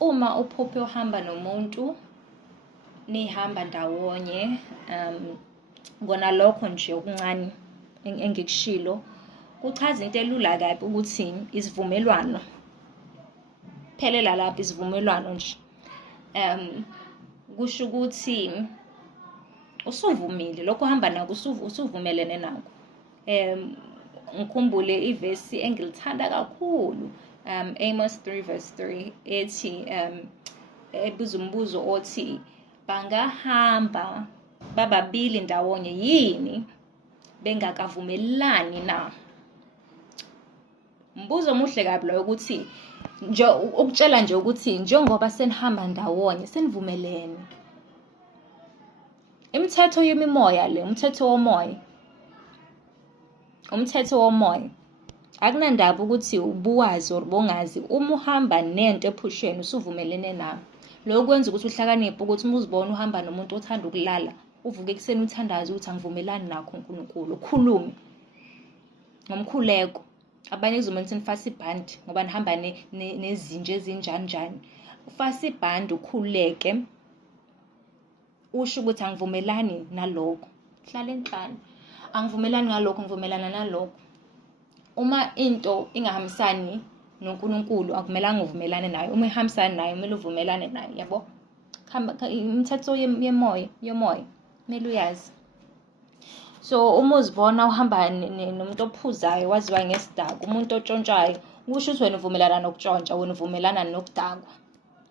Uma uphuphe uhamba nomuntu nihamba ndawonye, kona lokho nje okuncane engikushilo kuchaza into elula kabi ukuthi isivumelwano. Phelela lapho isivumelwano nje. Kusho ukuthi usuvumile lokho uhamba nako, usuvumelene nako. Ngikhumbule ivesi engilithanda kakhulu, Amos 3:3 ethi ebuza umbuzo othi bangahamba bababili ndawonye yini bengakavumelani na? Mbuzo omuhle kabi lo ukuthi nje ukutshela nje ukuthi njengoba senihamba ndawonye senivumelene. Imithetho yemimoya le, umthetho womoya. Akunandaba ukuthi ubuwazi or bongazi, uma uhamba nento ephusheni usuvumelene nayo. Lokho kwenza ukuthi uhlakaniphe ukuthi uma uzibona uhamba nomuntu othanda ukulala, uvuke ekuseni uthandaze ukuthi angivumelani nakho uNkulunkulu, ukhulume ngomkhuleko. Abanye kuzomela ukuthi nifase ibhandi ngoba nihamba nezinja ezinjani. Ufase ibhandi ukhululeke, usho ukuthi angivumelani nalokho. Hlala enhlane. Angivumelani ngalokho, ngivumelana nalokho. Uma into ingahambisani noNkulunkulu akumelanga uvumelane nayo. Uma ihambisana nayo kumele uvumelane nayo, yabo? Imithetho yomoya kumele uyazi. So uma uzibona uhamba nomuntu ophuzayo waziwa ngesidakwa, umuntu otshontshayo, kusho ukuthi wena uvumelana nokutshontsha, wena uvumelana nokudakwa.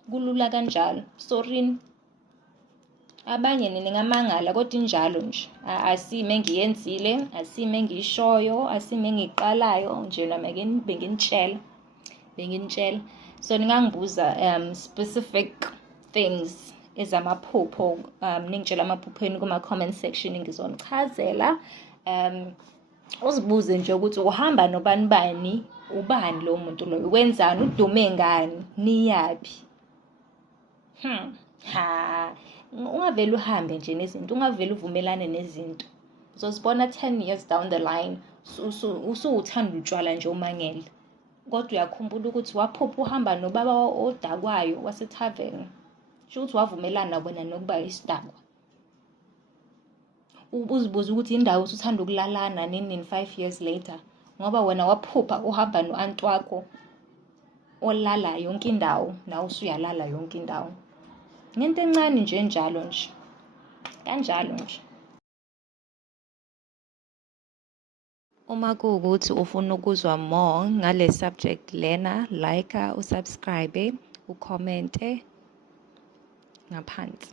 Kulula kanjalo. Sorry. Abanye ningamangala kodwa injalo nje. Asime engiyenzile, asime engiyishoyo, asime engiqalayo nje nami benginitshela. So ningangibuza specific things ezamaphupho, ningitshela amaphupheni kuma comment section ngizonichazela. Uzibuze nje ukuthi uhamba nobani, ubani lo muntu loyo, wenzani, udume ngani, niyaphi. Ungavele uhambe nje nezinto, ungavele uvumelane nezinto. Uzozibona 10 years down the line usuthanda utshwala nje umangele. Kodwa uyakhumbula ukuthi waphupha uhamba nobaba odakwayo wasethaveni. Sho ukuthi wavumelana wena nokuba isidakwa. Uzibuza ukuthi indawo usuthanda ukulalana nini 5 years later ngoba wena waphupha uhamba no-aunt wakho olala yonke indawo, nawe usuyalala yonke indawo. Ngento encane nje njalo nje. Kanjalo nje. Uma kuwukuthi ufuna ukuzwa more ngale subject lena, like, usubscribe, ucommente ngaphansi.